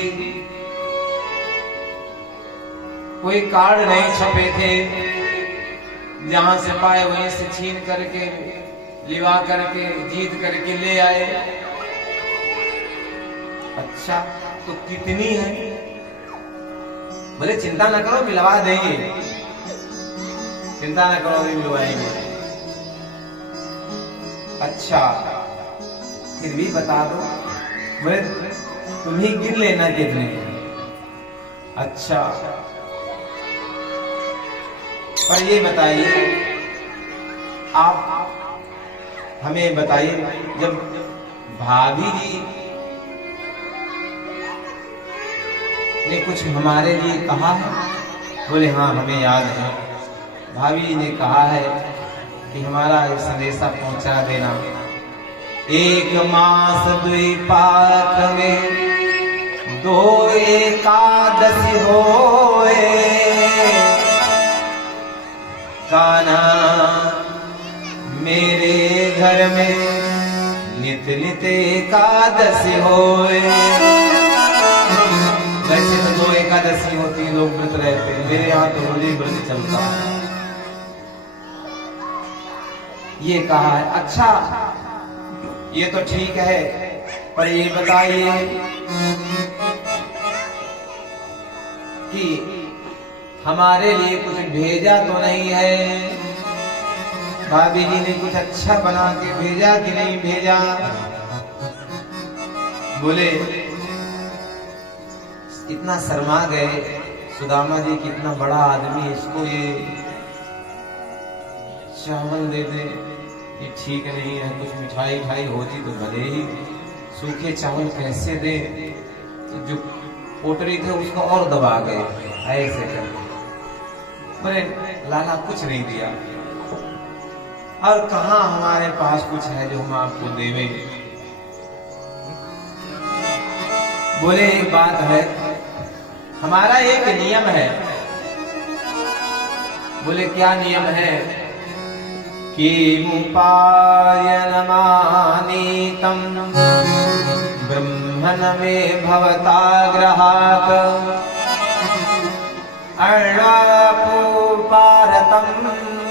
कोई कार्ड नहीं छपे थे, जहां से पाए वहीं से छीन करके लिवा करके जीत करके ले आए। अच्छा तो कितनी है? बोले चिंता न करो मिलवा देंगे, चिंता न करो अभी मिलवाएंगे। अच्छा फिर भी बता दो। बोले तुम ही गिन लेना कितने। अच्छा पर ये बताइए, आप हमें बताइए, जब भाभी जी ने कुछ हमारे लिए कहा है? बोले हाँ हमें याद है, भाभी ने कहा है कि हमारा एक संदेशा पहुंचा देना। एक मास द्विपाक में 2 एकादशी होए, कान्हा मेरे घर में नित नित एकादशी होए। वैसे तो 2 एकादशी होती है, लोग व्रत रहते हैं, मेरे यहाँ तो रोज व्रत चलता है। ये कहा है। अच्छा ये तो ठीक है, पर ये बताइए कि हमारे लिए कुछ भेजा तो नहीं है? भाभी जी ने कुछ अच्छा बना के भेजा कि नहीं भेजा? बोले इतना शर्मा गए सुदामा जी, कितना बड़ा आदमी, इसको ये चावल दे दे, ये ठीक नहीं है। कुछ मिठाई ठाई होती तो भले ही, सूखे चावल कैसे दे? तो जो पोटरी थे उसको और दबा गए ऐसे कर। बोले लाला कुछ नहीं दिया, और कहाँ हमारे पास कुछ है जो हम आपको देवे। बोले एक बात है, हमारा एक नियम है। बोले क्या नियम है? कि मुपायनमानीतम ब्रह्मण में भवता ग्रहात् अर्णापूपारतं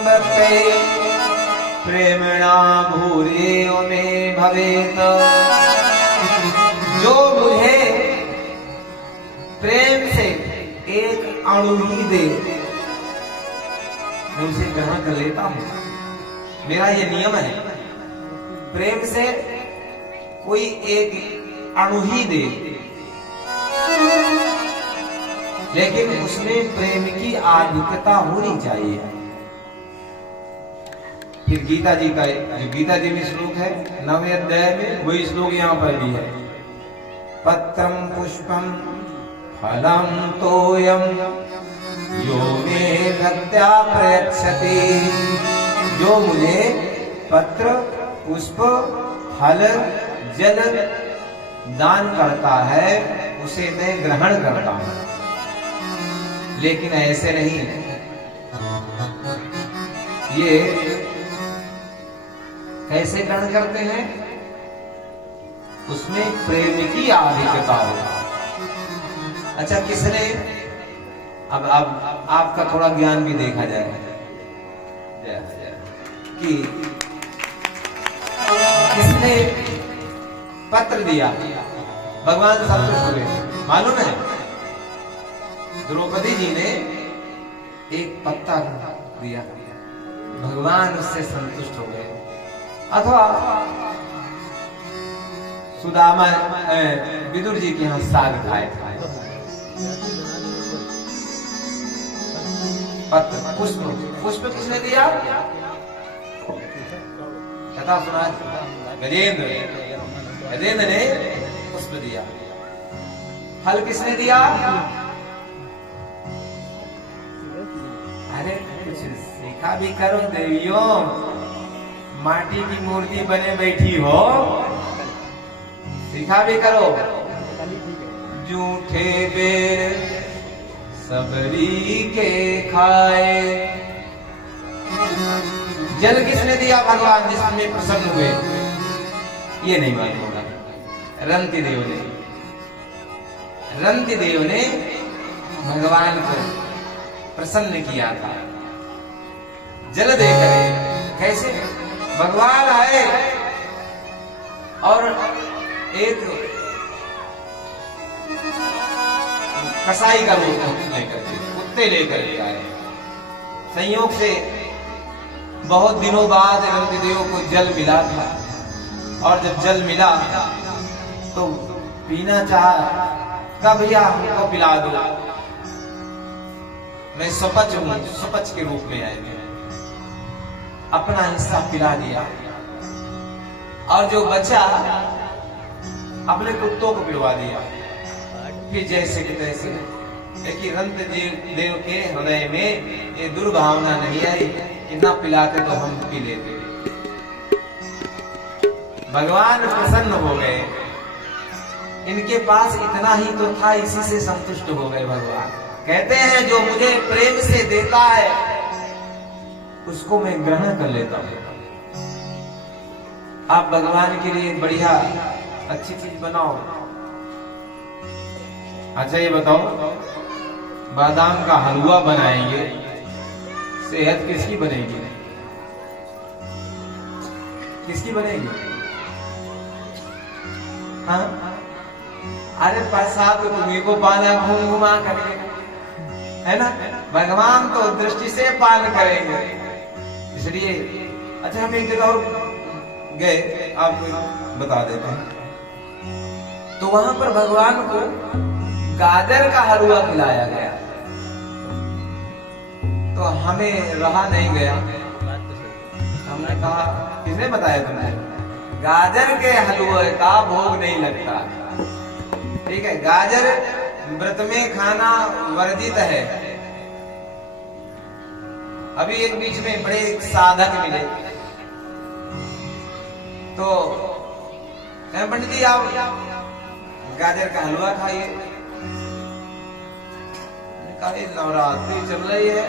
वक्ते प्रेमणा भूरेव में भवेत। जो मुझे प्रेम से एक अणु ही दे, मैं उसे ग्रहण कर लेता हूं। मेरा ये नियम है, प्रेम से कोई एक अणु ही दे लेकिन उसमें प्रेम की आधिक्यता होनी चाहिए। फिर गीता जी का जो गीता जी में श्लोक है 9वें अध्याय में, वही श्लोक यहाँ पर भी है। पत्रम पुष्पम फलम तोयम यो मे भक्त्या प्रयच्छति। जो मुझे पत्र पुष्प फल जल दान करता है उसे मैं ग्रहण करता हूं। लेकिन ऐसे नहीं, ये कैसे ग्रहण करते हैं? उसमें प्रेम की आधिक्यता हो। अच्छा, किसने अब आपका थोड़ा ज्ञान भी देखा जाए कि किसने पत्र दिया, भगवान संतुष्ट हुए? मालूम है, द्रौपदी जी ने एक पत्ता दिया, भगवान उससे संतुष्ट हो गए। अथवा सुदामा विदुर जी के यहाँ साग खाए थे। पत्र पुष्प, पुष्प किसने दिया? कथा सुना, गजेंद्र ने पुष्प दिया। फल किसने दिया? अरे कुछ सीखा भी करो देवियों, माटी की मूर्ति बने बैठी हो, सीखा भी करो। जूठे बेर सबरी के खाए। जल किसने दिया? भगवान जिसमें प्रसन्न हुए। ये नहीं मालूम होगा। रंति देव ने भगवान को प्रसन्न किया था जल देकर। कैसे? भगवान आए और एक कसाई का रूप लेकर कुत्ते लेकर के आए। संयोग से बहुत दिनों बाद रंतिदेव को जल मिला था, और जब जल मिला तो पीना चाहा, कहा भैया हमको पिला दो, मैं सुपच हूं, सुपच के रूप में आए। अपना हिस्सा पिला दिया और जो बचा अपने कुत्तों को पिलवा दिया। फिर जैसे कि तैसे, लेकिन रंतिदेव के हृदय में ये दुर्भावना नहीं आई कि ना पिलाते तो हम पी लेते। भगवान प्रसन्न हो गए, इनके पास इतना ही तो था, इसी से संतुष्ट हो गए भगवान। कहते हैं जो मुझे प्रेम से देता है उसको मैं ग्रहण कर लेता हूं। आप भगवान के लिए बढ़िया अच्छी चीज बनाओ। अच्छा ये बताओ, बादाम का हलवा बनाएंगे, सेहत किसकी बनेगी? किसकी बनेगी? हाँ? अरे पैसा तो तुम्हें को पाना घूम घुमा करके, है ना? भगवान तो दृष्टि से पान करेंगे। इसलिए अच्छा, हम एक जगह और गए, आपको बता देते हैं। तो वहां पर भगवान को गाजर का हलवा खिलाया गया, तो हमें रहा नहीं गया। हमने कहा, किसने बताया तुमने? गाजर के हलवे का भोग नहीं लगता। ठीक है, गाजर व्रत में खाना वर्जित है। अभी एक बीच में बड़े साधक मिले, तो पंडित जी आप गाजर का हलवा खाइए। नवरात्रि चल रही है,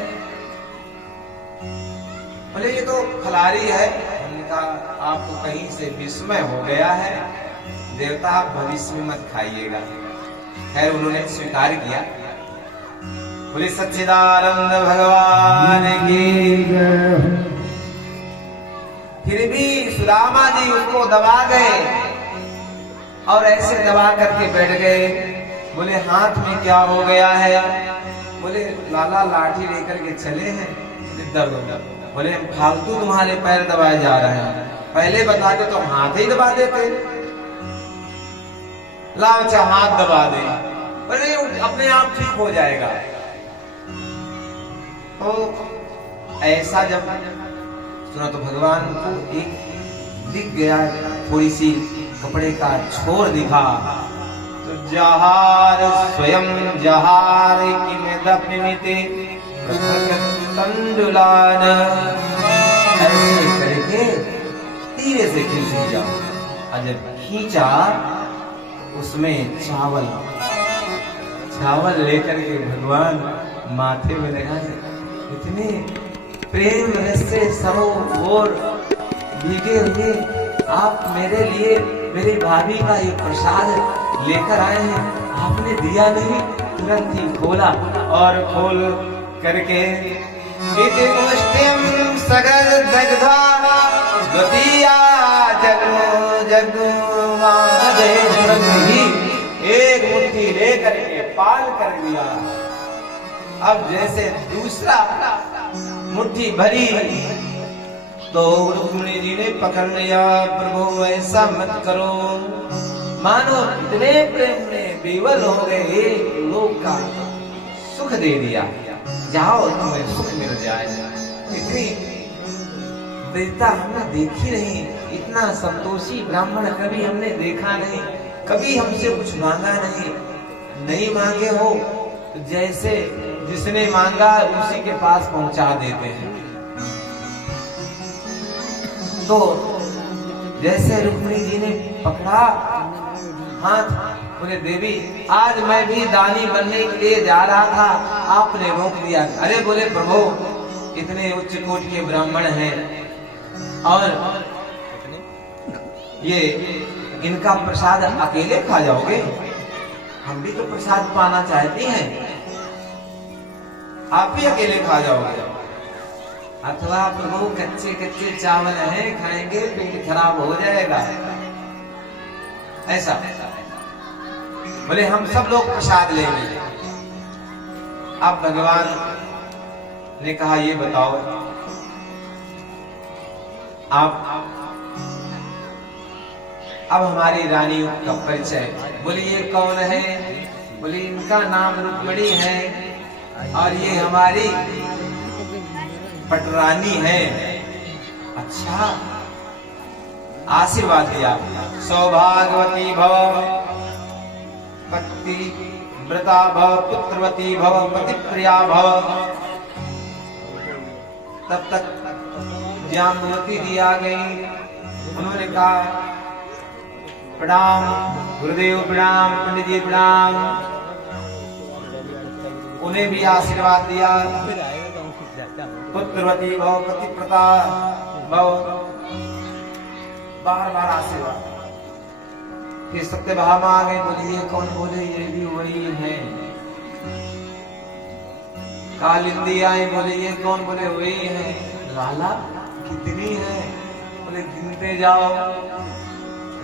बोले ये तो फलारी है। हमने कहा आपको कहीं से विस्मय हो गया है, देवता आप भविष्य में मत खाइएगा। खैर उन्होंने स्वीकार किया। बोले सच्चिदानंद भगवान की। फिर भी सुदामा जी उसको दबा गए और ऐसे दबा करके बैठ गए। बोले हाथ में क्या हो गया है? बोले लाला लाठी लेकर के चले हैं, दर्द हो। बोले फालतू तुम्हारे पैर दबाए जा रहे हैं, पहले बता दो तो हम हाथ ही दबा देते। लाओ चाहे हाथ दबा दे। बोले अपने अपने आप ठीक हो जाएगा। तो ऐसा जब सुना तो भगवान को एक दिख गया, थोड़ी सी कपड़े का छोर दिखा, तो जहार स्वयं जहार किमिदप्निमिते तंडुलान, ऐसे करके धीरे से खींच लिया। और जब खींचा उसमें चावल लेकर के भगवान माथे में लगाए। इतने प्रेम रस से सरोवर भीगे हुए आप मेरे लिए मेरी भाभी का ये प्रसाद लेकर आए हैं, आपने दिया नहीं। तुरंत ही खोला और खोल करके इति मुष्टिम सगद दग्धा द्वितीया जगुमादे, तुरंत ही एक मुट्ठी लेकर के पाल कर दिया। अब जैसे दूसरा मुट्ठी भरी तो रुक्मिणी जी ने पकड़ लिया, प्रभु ऐसा मत करो, मानो इतने प्रेम में विवल हो गए, लोक का सुख दे दिया, जाओ तुम्हें सुख मिल जाए। इतनी दृढ़ता हमने देखी नहीं, इतना संतोषी ब्राह्मण कभी हमने देखा नहीं, कभी हमसे कुछ मांगा नहीं मांगे हो तो जैसे जिसने मांगा उसी के पास पहुंचा देते हैं। तो जैसे रुक्मिणी जी ने पकड़ा हाथ, बोले देवी आज मैं भी दानी बनने के लिए जा रहा था, आपने रोक दिया। अरे बोले प्रभु इतने उच्च कोटि के ब्राह्मण हैं और ये इनका प्रसाद अकेले खा जाओगे, हम भी तो प्रसाद पाना चाहती हैं, आप भी अकेले खा जाओगे। अथवा प्रभु कच्चे कच्चे चावल हैं, खाएंगे पेट खराब हो जाएगा, ऐसा बोले हम सब लोग प्रसाद लेंगे। अब भगवान ने कहा ये बताओ आप अब हमारी रानी का परिचय। बोली ये कौन है? बोली इनका नाम रुक्मिणी है और ये हमारी पटरानी है। अच्छा, आशीर्वाद दिया, सौभाग्यवती भव, पति व्रता भव, पुत्रवती भव, पति प्रिया भव। तब तक जामवती जी आ गई, उन्होंने कहा प्रणाम गुरुदेव, प्रणाम पंडित जी, प्रणाम। उन्हें भी आशीर्वाद दिया, पुत्रवती भव, पतिव्रता भव, बार बार आशीर्वाद। फिर सत्यभामा आ गए, बोलिए कौन? बोले ये भी वही है। कालिंदी आई, बोले ये कौन? बोले वही है। लाला कितनी है? बोले गिनते जाओ।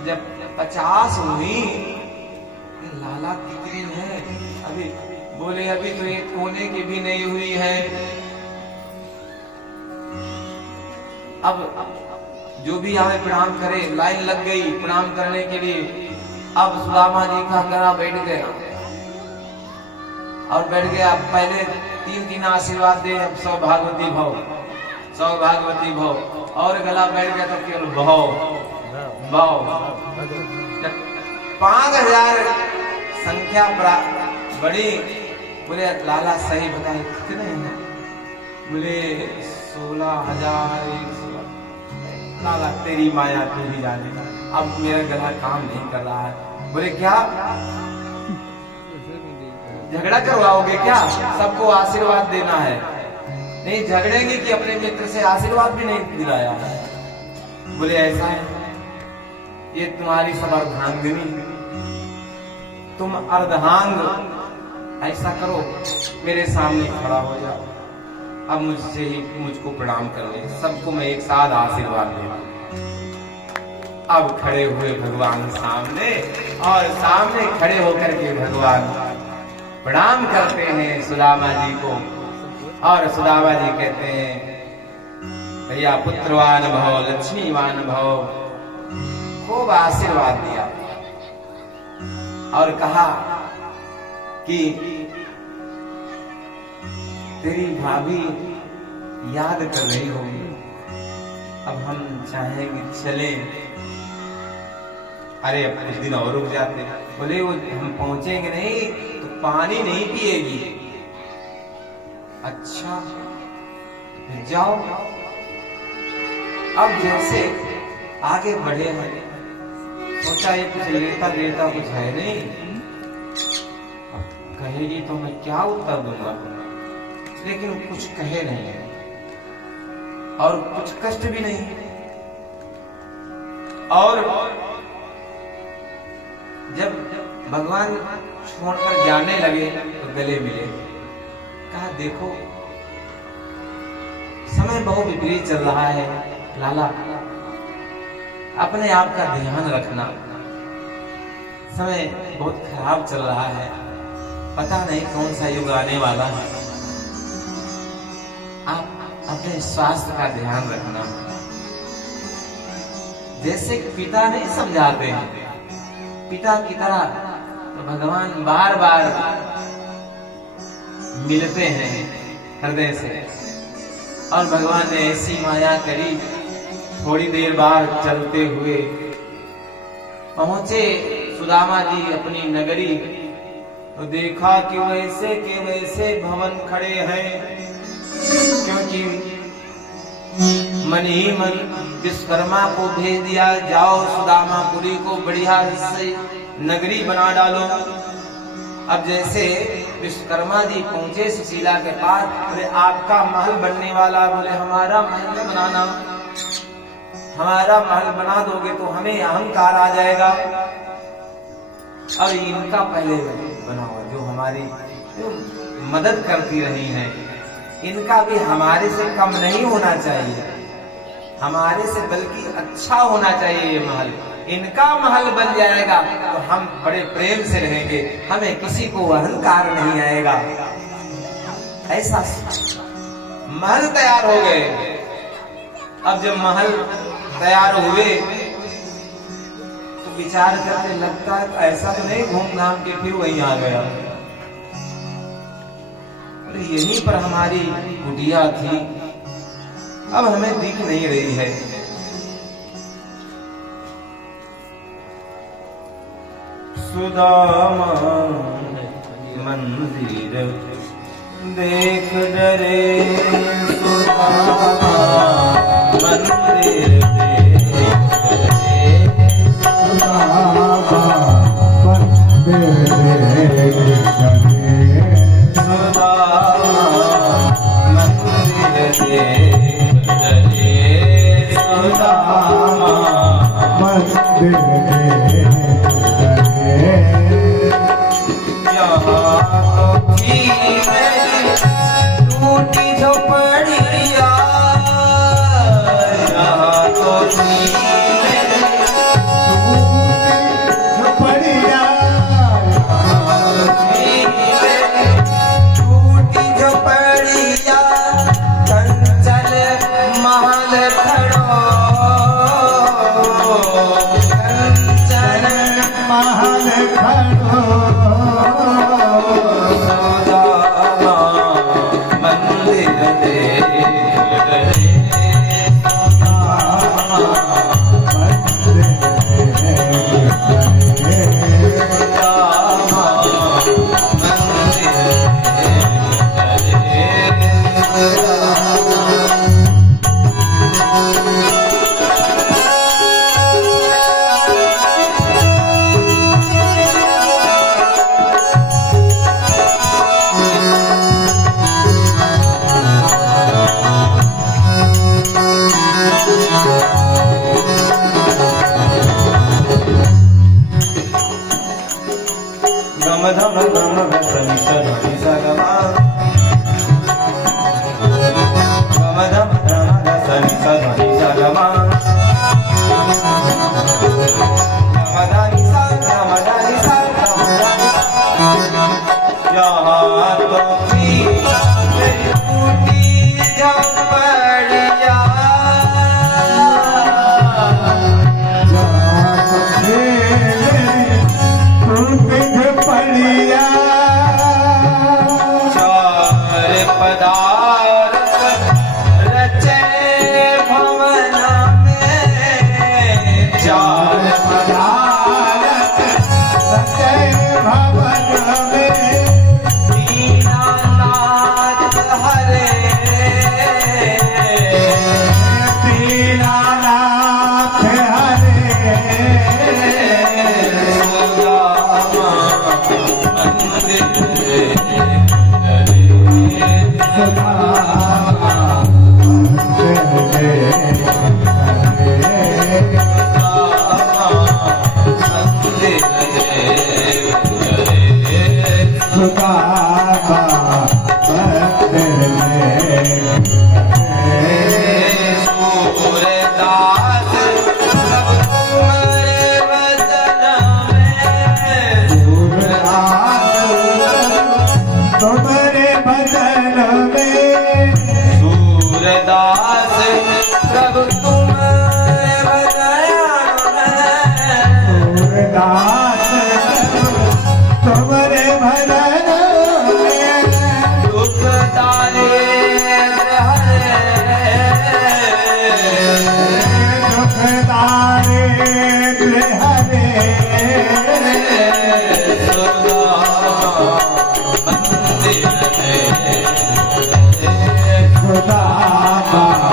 जब 50 हुई, लाला कितनी है? अभी बोले अभी तो एक कोने की भी नहीं हुई है। अब जो भी आए प्रणाम करे, लाइन लग गई प्रणाम करने के लिए। अब सुदामा जी का गला बैठ गया और बैठ गया। पहले 3 आशीर्वाद दे, अब सौभाग्यवती भव, सौभाग्यवती भव, और गला बैठ गया तो केवल भव भव। 5000 संख्या बड़ी। बोले लाला सही बताए कितने हैं? बोले 16,000। लाला तेरी माया तू ही जाने, अब मेरा गला काम नहीं कर रहा है। बोले क्या झगड़ा करवाओगे क्या? सबको आशीर्वाद देना है। नहीं झगड़ेंगे कि अपने मित्र से आशीर्वाद भी नहीं दिलाया। बोले ऐसा है, ये तुम्हारी सब अर्धांगिनी, तुम अर्धांग, ऐसा करो मेरे सामने खड़ा हो जाओ, अब मुझसे ही मुझको प्रणाम कर ले। सबको मैं एक साथ आशीर्वाद दे। अब खड़े हुए भगवान सामने, और सामने खड़े होकर के भगवान प्रणाम करते हैं सुदामा जी को। और सुदामा जी कहते हैं भैया पुत्रवान भव, लक्ष्मीवान भव। खूब आशीर्वाद दिया और कहा कि तेरी भाभी याद कर रही होगी। अब हम चाहेंगे चले, अरे अब कुछ दिन और रुक जाते। बोले वो हम पहुंचेंगे नहीं तो पानी नहीं पिएगी। अच्छा जाओ। अब जैसे आगे बढ़े हैं, सोचा ये कुछ लेता देता कुछ है नहीं, अब कहेगी तो मैं क्या उत्तर दूंगा, लेकिन कुछ कहे नहीं और कुछ कष्ट भी नहीं। और जब भगवान छोड़कर जाने लगे तो गले मिले। कहा देखो समय बहुत विपरीत चल रहा है लाला, अपने आप का ध्यान रखना। समय बहुत खराब चल रहा है, पता नहीं कौन सा युग आने वाला है। आप अपने स्वास्थ्य का ध्यान रखना। जैसे पिता नहीं समझाते हैं, पिता की तरह तो भगवान बार बार मिलते हैं हृदय से। और भगवान ने ऐसी माया करी, थोड़ी देर बाद चलते हुए पहुंचे सुदामा जी अपनी नगरी, तो देखा कि वैसे के वैसे भवन खड़े हैं, क्योंकि मन ही मन विश्वकर्मा को भेज दिया, जाओ सुदामापुरी को बढ़िया से नगरी बना डालो। अब जैसे विश्वकर्मा जी पहुंचे सुशीला के पास, बोले आपका महल बनने वाला। बोले हमारा महल बनाना, हमारा महल बना दोगे तो हमें अहंकार आ जाएगा, और इनका पहले बनाओ। जो हमारी जो मदद करती रही हैं, इनका भी हमारे से कम नहीं होना चाहिए, हमारे से बल्कि अच्छा होना चाहिए ये महल। इनका महल बन जाएगा तो हम बड़े प्रेम से रहेंगे, हमें किसी को अहंकार नहीं आएगा। ऐसा महल तैयार हो गए। अब जब महल तैयार हुए तो विचार करते लगता है ऐसा तो नहीं घूम घाम के फिर वहीं आ गया, यहीं पर हमारी कुटिया थी, अब हमें दिख नहीं रही है। सुदामा मंदिर देख डरे, सुदामा मंदिर देख डरे, सुदामा मंदिर देख डरे, सुदामा मंदिर देख डरे, सुदामा मंदिर देख डरे। यहाँ तो थी मेरी टूटी झोपड़िया, यहाँ तो थी मेरी झोपड़िया, टूटी झोपड़िया, कंचन महल खड़ो, कंचन महल खड़ो, सुदामा मंदिर देख डरे, मंदिर देख डरे। सुदामा मंदिर देख डरे। गम धम गम गसनि सधनि सगमा, गम धम गम गसनि सधनि सगमा, गम धनि सा गम धनि सा गम धनि सा। यहाँ तो थी मेरी टूटी झोपड़िया, झोपड़िया, चार पदा सुदामा मंदिर में सूरदास सब तुम्हारे वचन में तुम्हारे भजन में सूरदास प्रभु तुम्हारे वचन में सूरदास तुम्हारे भजन में दुख तारे हरे दुखदारे हरे सदा मंदिर में सुदामा